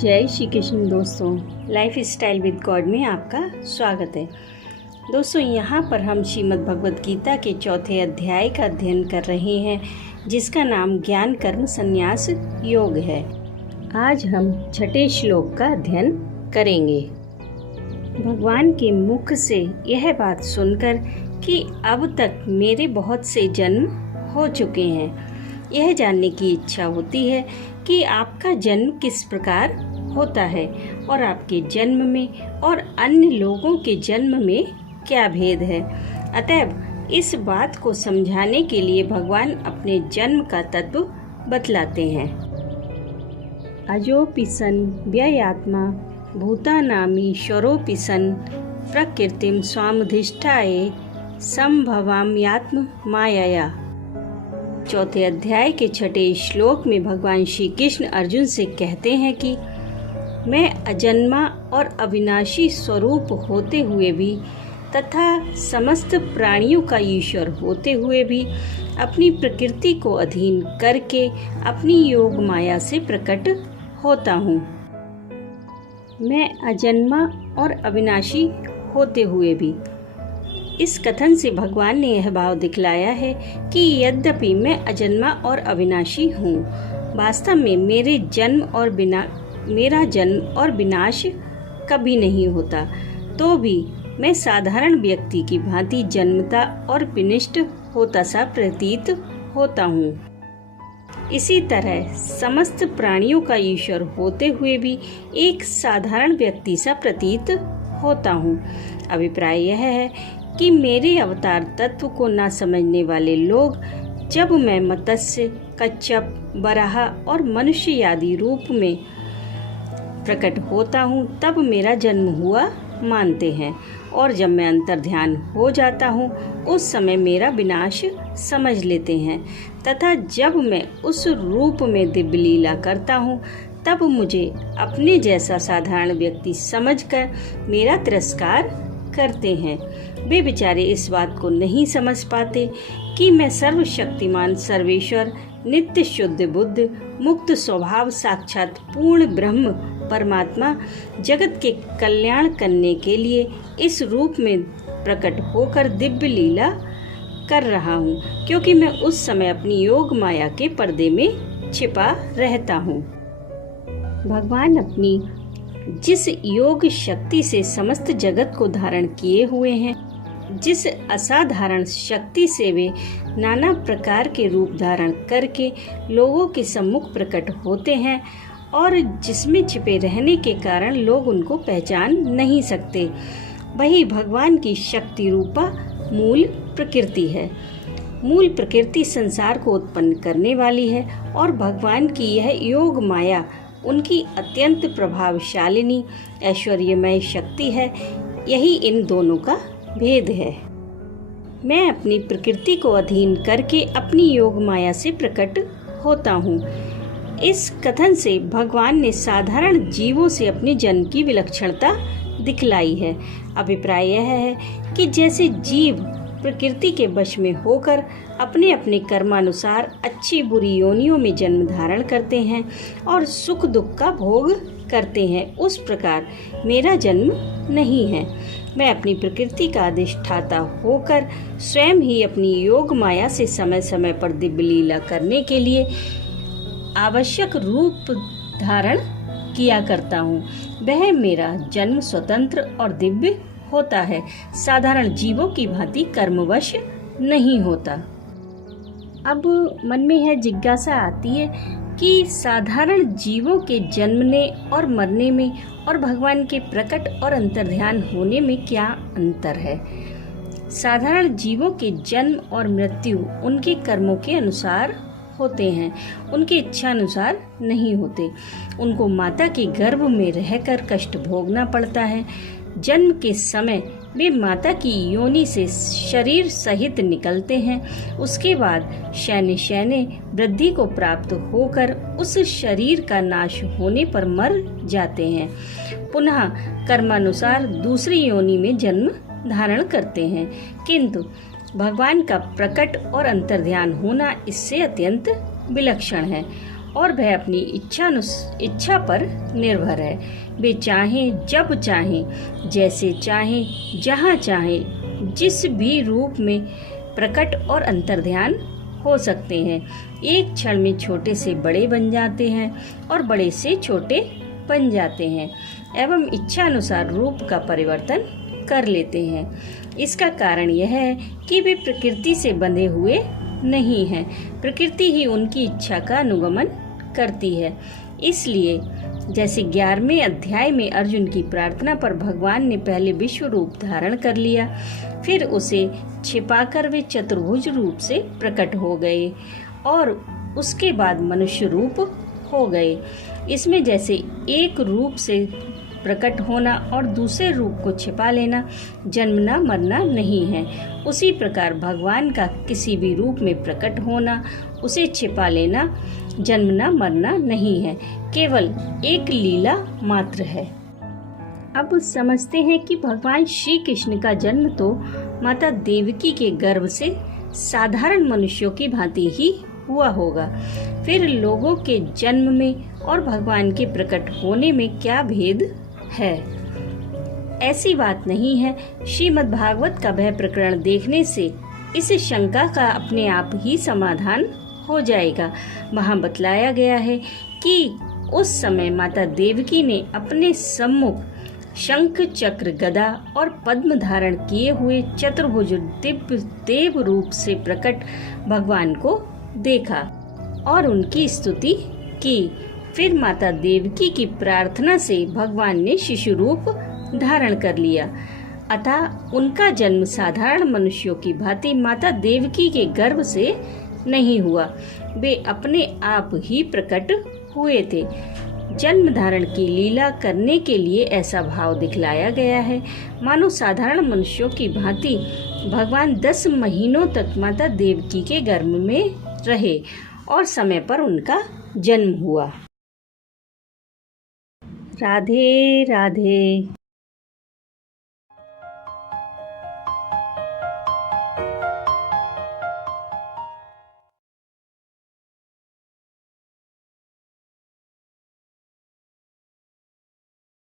जय श्री कृष्ण दोस्तों, life style with God में आपका स्वागत है। दोस्तों, यहाँ पर हम श्रीमद् भगवद गीता के चौथे अध्याय का अध्ययन कर रहे हैं, जिसका नाम ज्ञान कर्म संन्यास योग है। आज हम छठे श्लोक का अध्ययन करेंगे। भगवान के मुख से यह बात सुनकर कि अब तक मेरे बहुत से जन्म हो चुके हैं, यह जानने की इच्छा होती है कि आपका जन्म किस प्रकार होता है और आपके जन्म में और अन्य लोगों के जन्म में क्या भेद है। अतएव इस बात को समझाने के लिए भगवान अपने जन्म का तत्व बतलाते हैं। अजोपि सन् व्ययात्मा भूतानामीश्वरोऽपि सन् प्रकृतिं स्वामधिष्ठाय संभवाम्यात्म मायया। चौथे अध्याय के छठे श्लोक में भगवान श्री कृष्ण अर्जुन से कहते हैं कि मैं अजन्मा और अविनाशी स्वरूप होते हुए भी तथा समस्त प्राणियों का ईश्वर होते हुए भी अपनी प्रकृति को अधीन करके अपनी योग माया से प्रकट होता हूँ। मैं अजन्मा और अविनाशी होते हुए भी, इस कथन से भगवान ने यह भाव दिखलाया है कि यद्यपि मैं अजन्मा और अविनाशी हूँ, वास्तव में मेरा जन्म और विनाश कभी नहीं होता, तो भी मैं साधारण व्यक्ति की भांति जन्मता और विनष्ट होता सा प्रतीत होता हूँ। इसी तरह समस्त प्राणियों का ईश्वर होते हुए भी एक साधारण व्यक्ति सा प्रतीत होता हूँ। अभिप्राय यह है कि मेरे अवतार तत्व को न समझने वाले लोग जब मैं मत्स्य, कच्छप, वराह और मनुष्य आदि रूप में प्रकट होता हूँ तब मेरा जन्म हुआ मानते हैं, और जब मैं अंतर्ध्यान हो जाता हूँ उस समय मेरा विनाश समझ लेते हैं, तथा जब मैं उस रूप में दिव्य लीला करता हूँ तब मुझे अपने जैसा साधारण व्यक्ति समझकर मेरा तिरस्कार करते हैं। वे बेचारे इस बात को नहीं समझ पाते कि मैं सर्वशक्तिमान सर्वेश्वर, नित्य शुद्ध बुद्ध, मुक्त स्वभाव, साक्षात पूर्ण ब्रह्म परमात्मा जगत के कल्याण करने के लिए इस रूप में प्रकट होकर दिव्य लीला कर रहा हूँ, क्योंकि मैं उस समय अपनी योग माया के पर्दे में छिपा रहता हूँ। भगवान अपनी जिस योग शक्ति से समस्त जगत को धारण किए हुए हैं, जिस असाधारण शक्ति से वे नाना प्रकार के रूप धारण करके लोगों के सम्मुख प्रकट होते हैं और जिसमें छिपे रहने के कारण लोग उनको पहचान नहीं सकते, वही भगवान की शक्ति रूपा मूल प्रकृति है। मूल प्रकृति संसार को उत्पन्न करने वाली है और भगवान की यह योग माया उनकी अत्यंत प्रभावशालिनी ऐश्वर्यमय शक्ति है। यही इन दोनों का भेद है। मैं अपनी प्रकृति को अधीन करके अपनी योग माया से प्रकट होता हूँ। इस कथन से भगवान ने साधारण जीवों से अपने जन्म की विलक्षणता दिखलाई है। अभिप्राय यह है कि जैसे जीव प्रकृति के वश में होकर अपने अपने कर्मानुसार अच्छी बुरी योनियों में जन्म धारण करते हैं और सुख दुख का भोग करते हैं, उस प्रकार मेरा जन्म नहीं है। मैं अपनी प्रकृति का अधिष्ठाता होकर स्वयं ही अपनी योग माया से समय समय पर दिव्य लीला करने के लिए आवश्यक रूप धारण किया करता हूँ। वह मेरा जन्म स्वतंत्र और दिव्य होता है, साधारण जीवों की भांति कर्मवश नहीं होता। अब मन में यह जिज्ञासा आती है कि साधारण जीवों के जन्मने और मरने में और भगवान के प्रकट और अंतर्ध्यान होने में क्या अंतर है। साधारण जीवों के जन्म और मृत्यु उनके कर्मों के अनुसार होते हैं, उनकी इच्छा अनुसार नहीं होते। उनको माता के गर्भ में रहकर कष्ट भोगना पड़ता है। जन्म के समय वे माता की योनि से शरीर सहित निकलते हैं। उसके बाद शैन्य शैन्य वृद्धि को प्राप्त होकर उस शरीर का नाश होने पर मर जाते हैं। पुनः कर्मानुसार दूसरी योनि में जन्म धारण करते हैं, किंतु भगवान का प्रकट और अंतर्ध्यान होना इससे अत्यंत विलक्षण है और वह अपनी इच्छा पर निर्भर है। वे चाहें जब चाहें, जैसे चाहें, जहाँ चाहें, जिस भी रूप में प्रकट और अंतर्ध्यान हो सकते हैं। एक क्षण में छोटे से बड़े बन जाते हैं और बड़े से छोटे बन जाते हैं एवं इच्छा अनुसार रूप का परिवर्तन कर लेते हैं। इसका कारण यह है कि वे प्रकृति से बंधे हुए नहीं हैं। प्रकृति ही उनकी इच्छा का अनुगमन करती है। इसलिए जैसे 11वें अध्याय में अर्जुन की प्रार्थना पर भगवान ने पहले विश्व रूप धारण कर लिया, फिर उसे छिपाकर वे चतुर्भुज रूप से प्रकट हो गए और उसके बाद मनुष्य रूप हो गए। इसमें जैसे एक रूप से प्रकट होना और दूसरे रूप को छिपा लेना जन्मना मरना नहीं है, उसी प्रकार भगवान का किसी भी रूप में प्रकट होना, उसे छिपा लेना जन्मना मरना नहीं है, केवल एक लीला मात्र है। अब समझते हैं कि भगवान श्री कृष्ण का जन्म तो माता देवकी के गर्भ से साधारण मनुष्यों की भांति ही हुआ होगा। फिर लोगों के जन्म में और भगवान के प्रकट होने में क्या भेद है? ऐसी बात नहीं है। श्रीमद् भागवत का वह प्रकरण देखने से इस शंका का अपने आप ही समाधान हो जाएगा। वहाँ बतलाया गया है कि उस समय माता देवकी ने अपने सम्मुख शंख चक्र गदा और पद्म धारण किए हुए चतुर्भुज दिव्य देव रूप से प्रकट भगवान को देखा और उनकी स्तुति की। फिर माता देवकी की प्रार्थना से भगवान ने शिशु रूप धारण कर लिया। अतः उनका जन्म साधारण मनुष्यों की भांति माता देवकी के गर्भ से नहीं हुआ, वे अपने आप ही प्रकट हुए थे। जन्म धारण की लीला करने के लिए ऐसा भाव दिखलाया गया है मानो साधारण मनुष्यों की भांति भगवान 10 महीनों तक माता देवकी के गर्भ में रहे और समय पर उनका जन्म हुआ। राधे राधे।